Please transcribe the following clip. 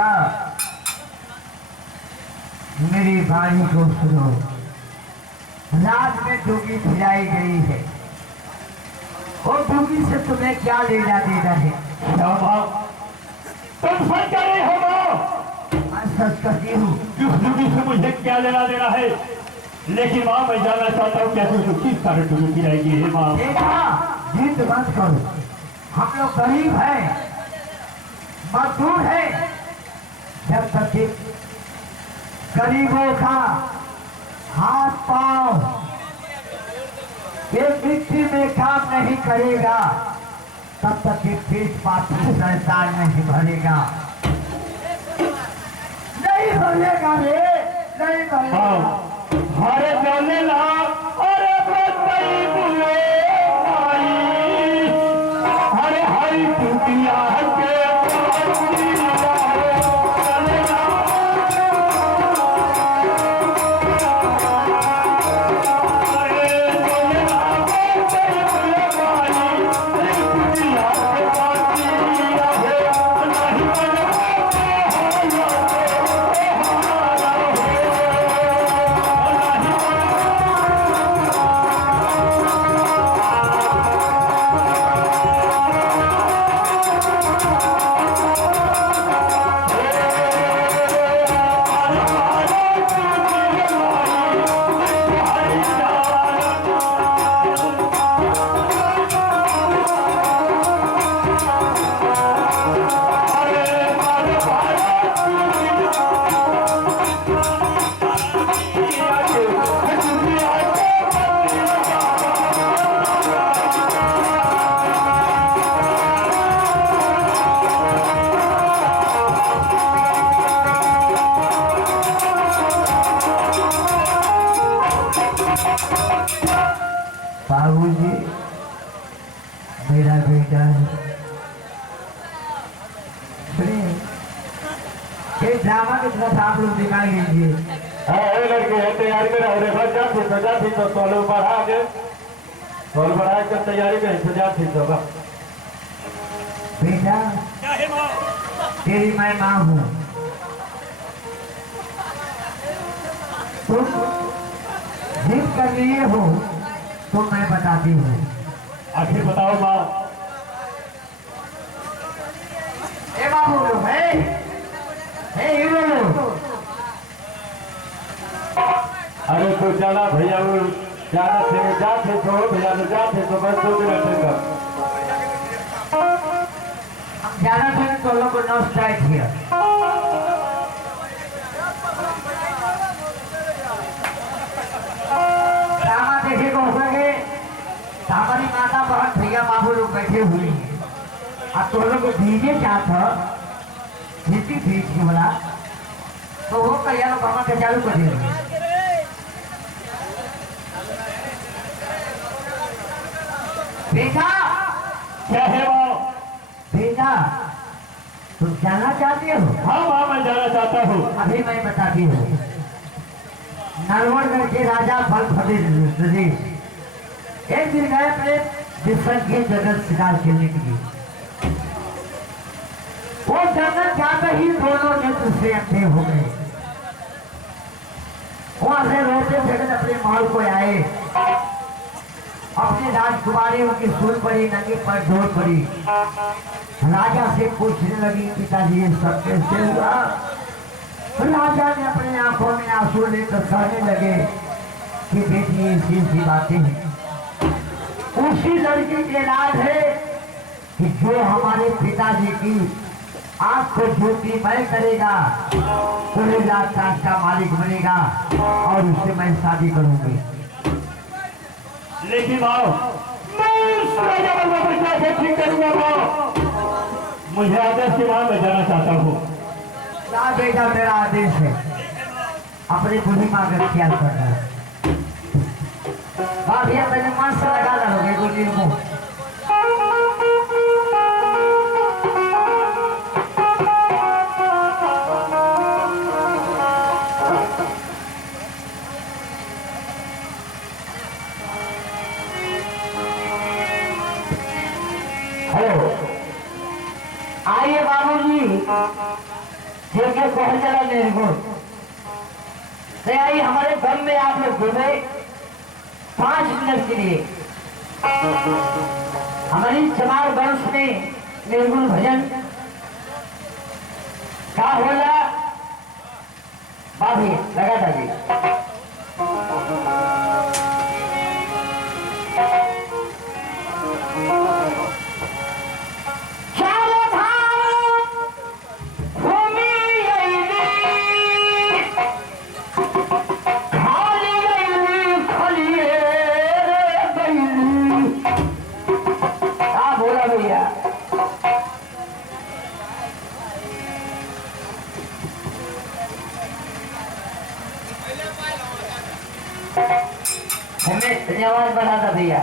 बेटा मेरी वाणी को सुनो। रात में डूबी खिलाई गई है, वो डूबी से तुम्हें क्या लेना देना है? तुम सच कह रहे हो माँ? मैं सच कहती हूँ। उस डूबी से मुझे क्या लेना देना है? लेकिन माँ मैं जानना चाहता हूँ कैसे उसको किस कारण डूबी गिराएगी है माँ? बेटा जिद मत करो, हम लोग गरीब हैं, मजदूर हैं। जब तक गरीबों का हाथ पांव एक मिट्टी में काम नहीं करेगा तब तक एक पेट पापी संसार नहीं भरेगा। नहीं भरेगा रे, नहीं भरेगा। हरे चले ना अरे बंदई बुले भाई, हरे हरी टूटिया के बाबूजी मेरा बेटा है। ये ड्रामा की तरफ आप लोग दिखा लीजिए। लड़के है तैयारी में रहो रे, सजा थी तो तोलो बढ़ा के तोल बढ़ा के तैयारी में सजा थी तो बेटा तेरी मैं माँ हूँ, तुम जिद कर लिए हो तो मैं बताती हूँ। आखिर बताओ माँ। ए बाबू लोग है, हीरो लोग। अरे तो चला भैया वो जाना थे जाते तो भैया तो जाते तो बस 2 मिनट का ज्यादा थे तो लोग को नॉट स्ट्राइक किया। ड्रामा देखे को होगे, हमारी माता बहन भैया बाबू लोग बैठे हुए हैं, अब तो लोग डीजे क्या था हिंदी बीच की बोला तो वो कहिया लोग हमारा के चालू कर दिया। बेटा क्या है वो? बेटा तुम जानना चाहते हो? हाँ माँ मैं जाना चाहता हूँ। अभी मैं बताती हूँ। नरवरगढ़ के राजा फल एक दिन गए अपने विश्व के जगत शिकार खेलने के लिए। वो जगत जाकर ही दोनों नेत्र से अंधे हो गए। वहां से रोते जगत अपने महल को आए, अपने राजकुमारी उनकी सुन पड़ी, नंगे पर ढोल पड़ी। राजा से पूछने लगी पिताजी ये सब कैसे हुआ? राजा ने अपनी आंखों में आंसू लेकर कहने लगे कि बेटी ऐसी सी बातें हैं, उसी लड़की के इलाज है कि जो हमारे पिताजी की आंख को ज्योतिमय करेगा पूरे लाख का मालिक बनेगा और उससे मैं शादी करूंगी। लेकिन आओ मैं ठीक करूंगा माँ, मुझे आदेश के बाद मैं जाना चाहता हूँ। क्या बेटा मेरा आदेश है, अपनी बुढ़ी माँ का ख्याल करना है। भैया मैंने मस्त लगा लोगे गुल्ली को। हेलो आइए बाबूजी, जेके कहा चला निर्गुण तो आई हमारे दम में आप लोग जुड़े 5 मिनट के लिए हमारी चमार वंश में निर्गुण भजन क्या होला बाबी लगा दादी हमें धन्यवाद बढ़ा था भैया।